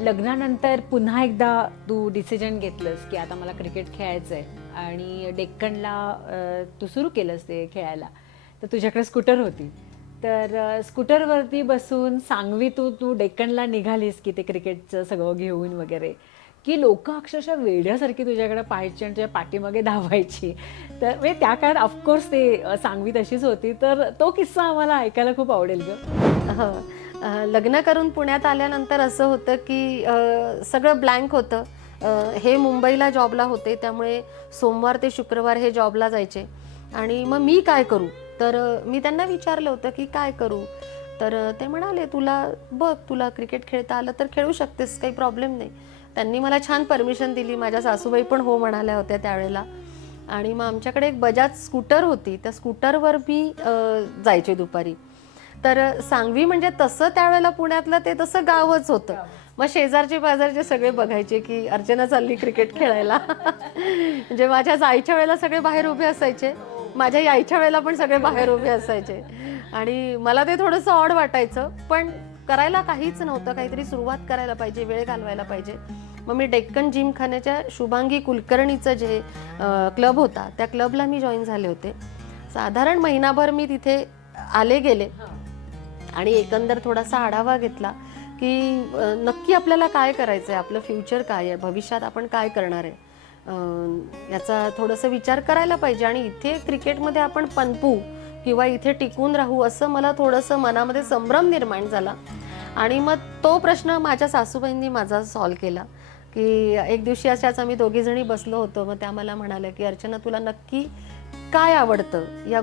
लग्नानंतर पुन्हा एकदा तू डिसिजन घेतलंस की आता मला क्रिकेट खेळायचं आहे आणि डेक्कनला तू सुरू केलंस ते खेळायला. तर तुझ्याकडे स्कूटर होती. तर स्कूटरवरती बसून सांगवी तू तू डेक्कनला निघालीस की ते क्रिकेटचं सगळं घेऊन वगैरे, की लोकं अक्षरशः वेड्यासारखी तुझ्याकडे पाहायची आणि तुझ्या पाठीमागे धावायची. तर म्हणजे त्या काळात ऑफकोर्स ते सांगवी तशीच होती. तर तो किस्सा आम्हाला ऐकायला खूप आवडेल गं. हो. लग्न करून पुण्यात आल्यानंतर असं होतं की सगळं ब्लँक होतं. हे मुंबईला जॉबला होते, त्यामुळे सोमवार ते शुक्रवार हे जॉबला जायचे. आणि मग मी काय करू? तर मी त्यांना विचारलं होतं की काय करू? तर ते म्हणाले, तुला क्रिकेट खेळता आलं तर खेळू शकतेस, काही प्रॉब्लेम नाही. त्यांनी मला छान परमिशन दिली. माझ्या सासूबाई पण हो म्हणाल्या होत्या त्यावेळेला. आणि मग आमच्याकडे एक बजाज स्कूटर होती. त्या स्कूटरवर मी जायचे दुपारी. तर सांगवी म्हणजे तसं त्यावेळेला पुण्यातलं ते तसं गावच होतं. मग शेजारचे पाजारचे सगळे बघायचे की अर्चना चालली क्रिकेट खेळायला. म्हणजे माझ्या जायच्या वेळेला सगळे बाहेर उभे असायचे, माझ्या यायच्या वेळेला पण सगळे बाहेर उभे असायचे. आणि मला ते थोडंसं ऑड वाटायचं, पण करायला काहीच नव्हतं. काहीतरी सुरुवात करायला पाहिजे, वेळ घालवायला पाहिजे. मग मी डेक्कन जिमखान्याच्या शुभांगी कुलकर्णीचं जे क्लब होता, त्या क्लबला मी जॉईन झाले होते. साधारण महिनाभर मी तिथे आले गेले आणि एकंदर थोडासा आढावा घेतला की नक्की आपल्याला काय करायचं आहे, आपलं फ्युचर काय आहे, भविष्यात आपण काय करणार आहे, याचा थोडंसं विचार करायला पाहिजे. आणि इथे क्रिकेटमध्ये आपण पनपू किंवा इथे टिकून राहू असं मला थोडंसं मनामध्ये संभ्रम निर्माण झाला. आणि मग तो प्रश्न माझ्या सासूबाईंनी माझा सॉल्व केला की एक दिवशी अशाच आम्ही दोघीजणी बसलो होतो. मग त्या मला म्हणाल्या की अर्चना, तुला नक्की काय आवडतं या